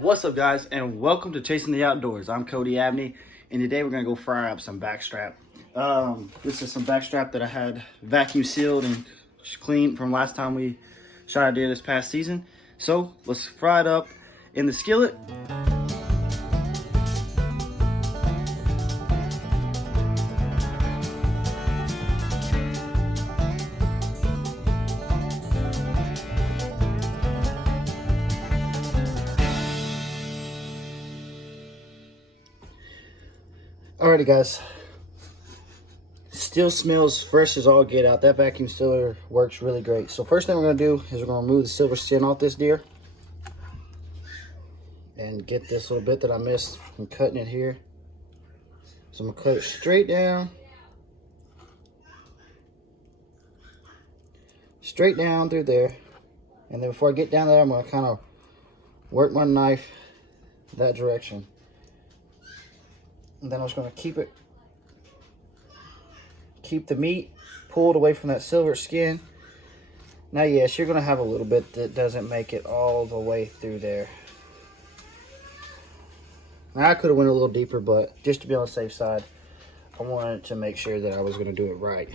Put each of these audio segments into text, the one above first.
What's up, guys, and welcome to Chasing the Outdoors. I'm Cody Abney, and today we're gonna go fry up some backstrap. This is some backstrap that I had vacuum sealed and cleaned from last time we shot a deer this past season. So let's fry it up in the skillet. Alrighty, guys. Still smells fresh as all get out. That vacuum sealer works really great. So first thing we're gonna do is we're gonna remove the silver skin off this deer and get this little bit that I missed from cutting it here. So I'm gonna cut it straight down through there. And then before I get down there, I'm gonna kind of work my knife that direction. And then I'm just gonna keep the meat pulled away from that silver skin. Now, yes, you're gonna have a little bit that doesn't make it all the way through there. Now, I could have went a little deeper, but just to be on the safe side, I wanted to make sure that I was gonna do it right.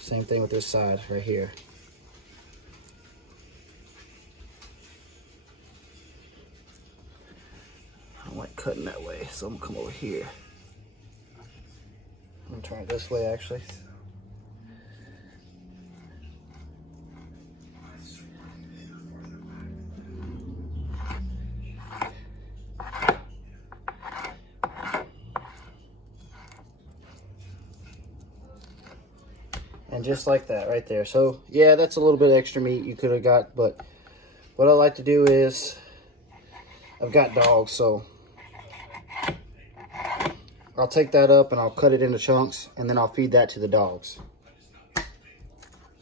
Same thing with this side right here. I don't like cutting that way, so I'm gonna come over here. I'm gonna turn it this way, actually. And just like that right there. So yeah, that's a little bit extra meat you could have got, but what I like to do is, I've got dogs, so I'll take that up and I'll cut it into chunks, and then I'll feed that to the dogs.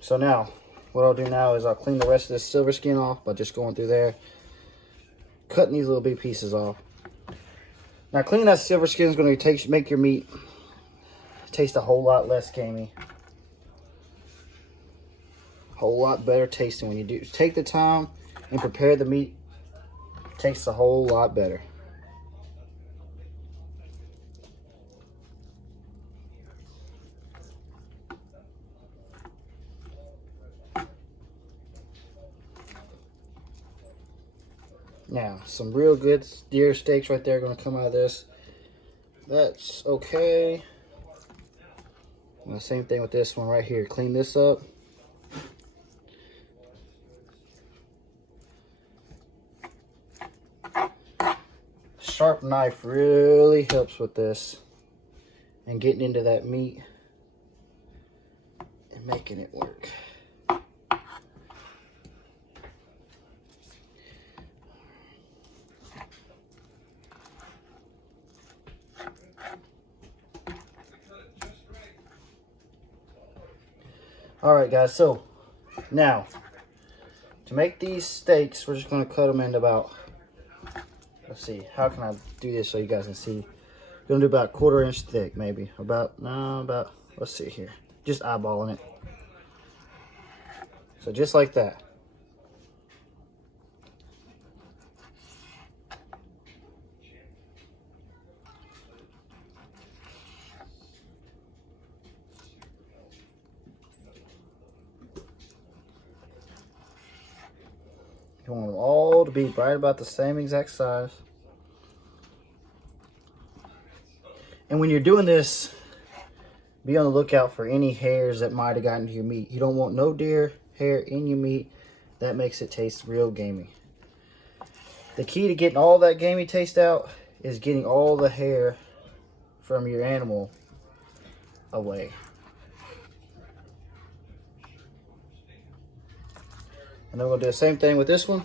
So now, what I'll do now is I'll clean the rest of this silver skin off by just going through there, cutting these little bitty pieces off. Now, cleaning that silver skin is going to make your meat taste a whole lot less gamey. A whole lot better tasting when you do. Take the time and prepare the meat. It tastes a whole lot better. Now, some real good deer steaks right there are going to come out of this. That's okay. And the same thing with this one right here. Clean this up. Sharp knife really helps with this and getting into that meat and making it work. Alright, guys, so now to make these steaks, we're just going to cut them into about, let's see, how can I do this so you guys can see? Gonna do about 1/4 inch thick, maybe. About, let's see here. Just eyeballing it. So just like that. You want them all to be right about the same exact size. And when you're doing this, be on the lookout for any hairs that might have gotten to your meat. You don't want no deer hair in your meat. That makes it taste real gamey. The key to getting all that gamey taste out is getting all the hair from your animal away. And then we'll do the same thing with this one.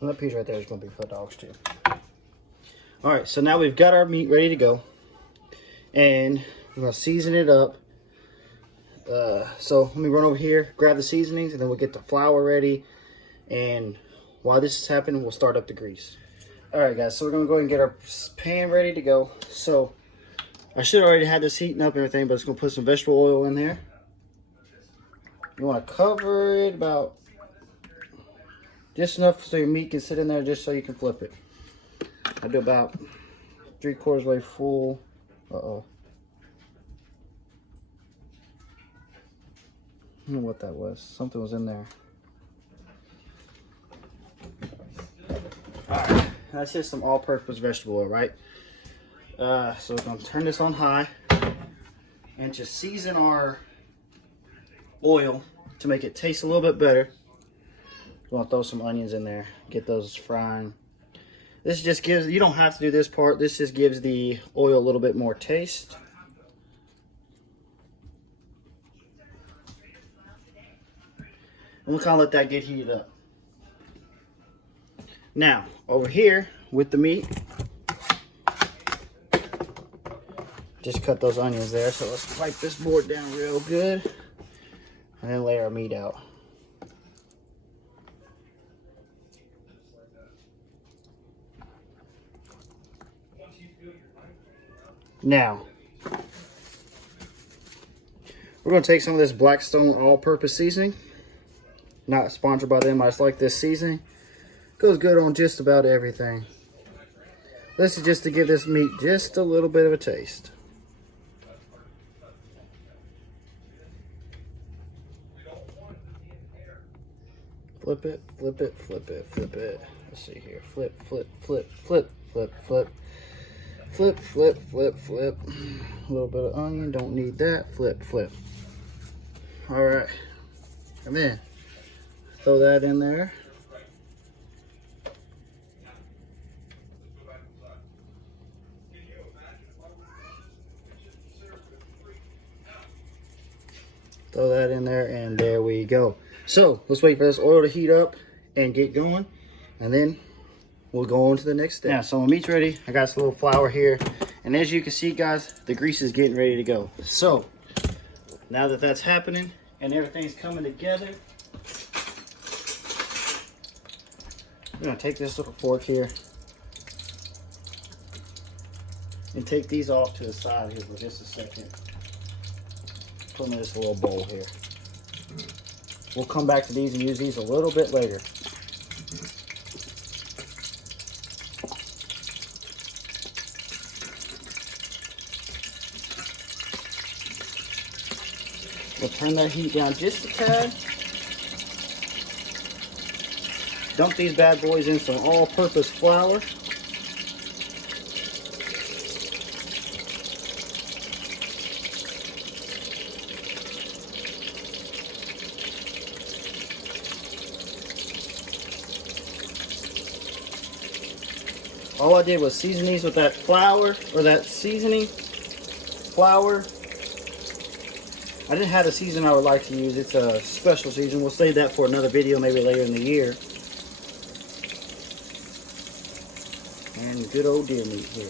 And that piece right there is going to be for dogs too. All right, so now we've got our meat ready to go. And we're going to season it up So let me run over here, grab the seasonings, and then we'll get the flour ready. And while this is happening, we'll start up the grease. All right, guys, so we're gonna go ahead and get our pan ready to go. So I should already have this heating up and everything, but it's gonna put some vegetable oil in there. You wanna cover it about just enough so your meat can sit in there, just so you can flip it. I do about 3/4 way full. Uh-oh. I don't know what that was. Something was in there. Alright, that's just some all-purpose vegetable oil, right? So we're going to turn this on high. And to season our oil, to make it taste a little bit better, we're going to throw some onions in there. Get those frying. This just gives, you don't have to do this part. This just gives the oil a little bit more taste. And we'll kind of let that get heated up. Now, over here with the meat, just cut those onions there. So let's wipe this board down real good and then lay our meat out. Now, we're going to take some of this Blackstone all-purpose seasoning. Not sponsored by them, I just like this seasoning. Goes good on just about everything. This is just to give this meat just a little bit of a taste. Flip it, flip it, flip it, flip it. Let's see here. Flip, flip, flip, flip, flip, flip. Flip, flip, flip, flip. A little bit of onion, don't need that. Flip, flip. Alright. And then throw that in there. Throw that in there, and there we go. So let's wait for this oil to heat up and get going, and then we'll go on to the next step. Now, so my meat's ready. I got some little flour here, and as you can see, guys, the grease is getting ready to go. So now that that's happening and everything's coming together, I'm gonna take this little fork here and take these off to the side here for just a second. Put them in this little bowl here. We'll come back to these and use these a little bit later. We'll turn that heat down just a tad. Dump these bad boys in some all-purpose flour. All I did was season these with that flour, or that seasoning, flour. I didn't have the season I would like to use. It's a special season. We'll save that for another video, maybe later in the year. And good old deer meat here.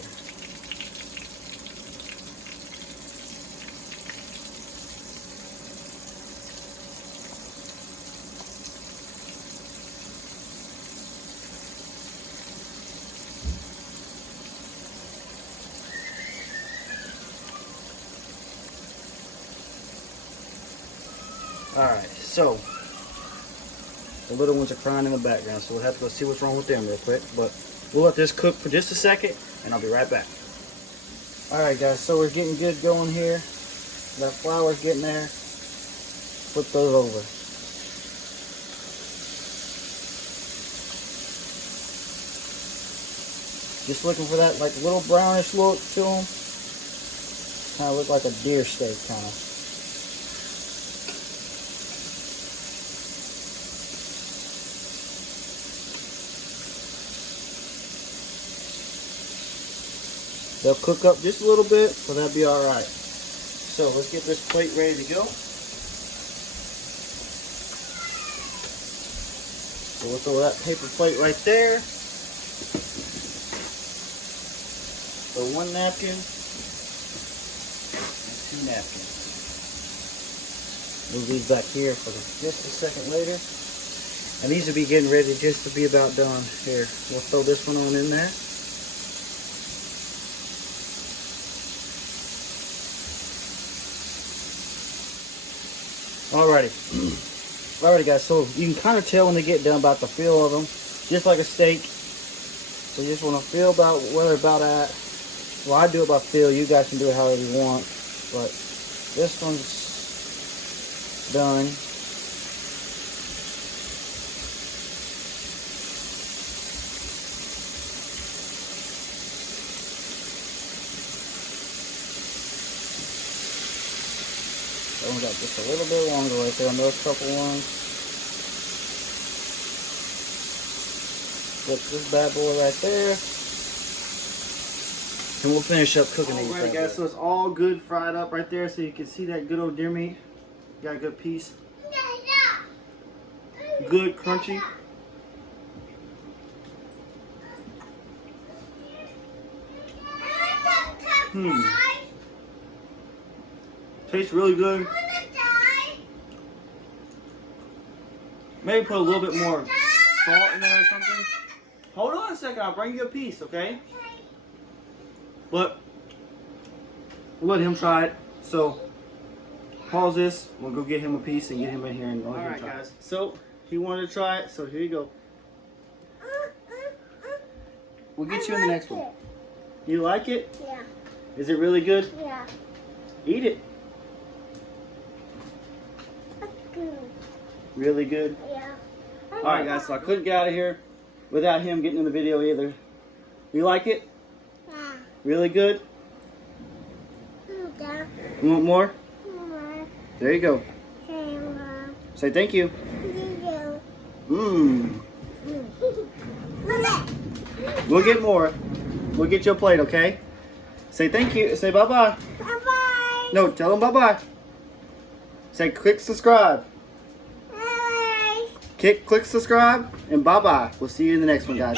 Alright, so the little ones are crying in the background, so we'll have to go see what's wrong with them real quick. But we'll let this cook for just a second, and I'll be right back. Alright guys, so we're getting good going here. That flour's getting there. Flip those over. Just looking for that like little brownish look to them. Kind of look like a deer steak kind of. They'll cook up just a little bit, so that'll be all right. So let's get this plate ready to go. So we'll throw that paper plate right there. Throw one napkin and two napkins. Move these back here for just a second later. And these will be getting ready just to be about done. Here, we'll throw this one on in there. Alrighty. Alrighty guys, so you can kind of tell when they get done about the feel of them. Just like a steak. So you just want to feel about where they're about at. Well, I do it by feel. You guys can do it however you want. But this one's done. That one got just a little bit longer right there on those couple ones. Flip this bad boy right there. And we'll finish up cooking these. Alright guys, so it's all good fried up right there, so you can see that good old deer meat. Got a good piece. Good crunchy. Tastes really good. Maybe put a little bit more salt in there or something. Hold on a second, I'll bring you a piece, okay? But we'll let him try it. So pause this. We'll go get him a piece and get him in here and let him try it. So he wanted to try it, so here you go. We'll get you in the next one. You like it? Yeah. Is it really good? Yeah. Eat it. That's good. Really good? Yeah. Alright guys, so I couldn't get out of here without him getting in the video either. You like it? Yeah. Really good? Yeah. You want more? Mama. There you go. Hey, Mom. Say thank you. You. Mmm. Mama. We'll get more. We'll get you a plate, okay? Say thank you. Say bye-bye. Bye-bye. No, tell them bye-bye. Say click subscribe. Bye. Click subscribe and bye-bye. We'll see you in the next one, guys.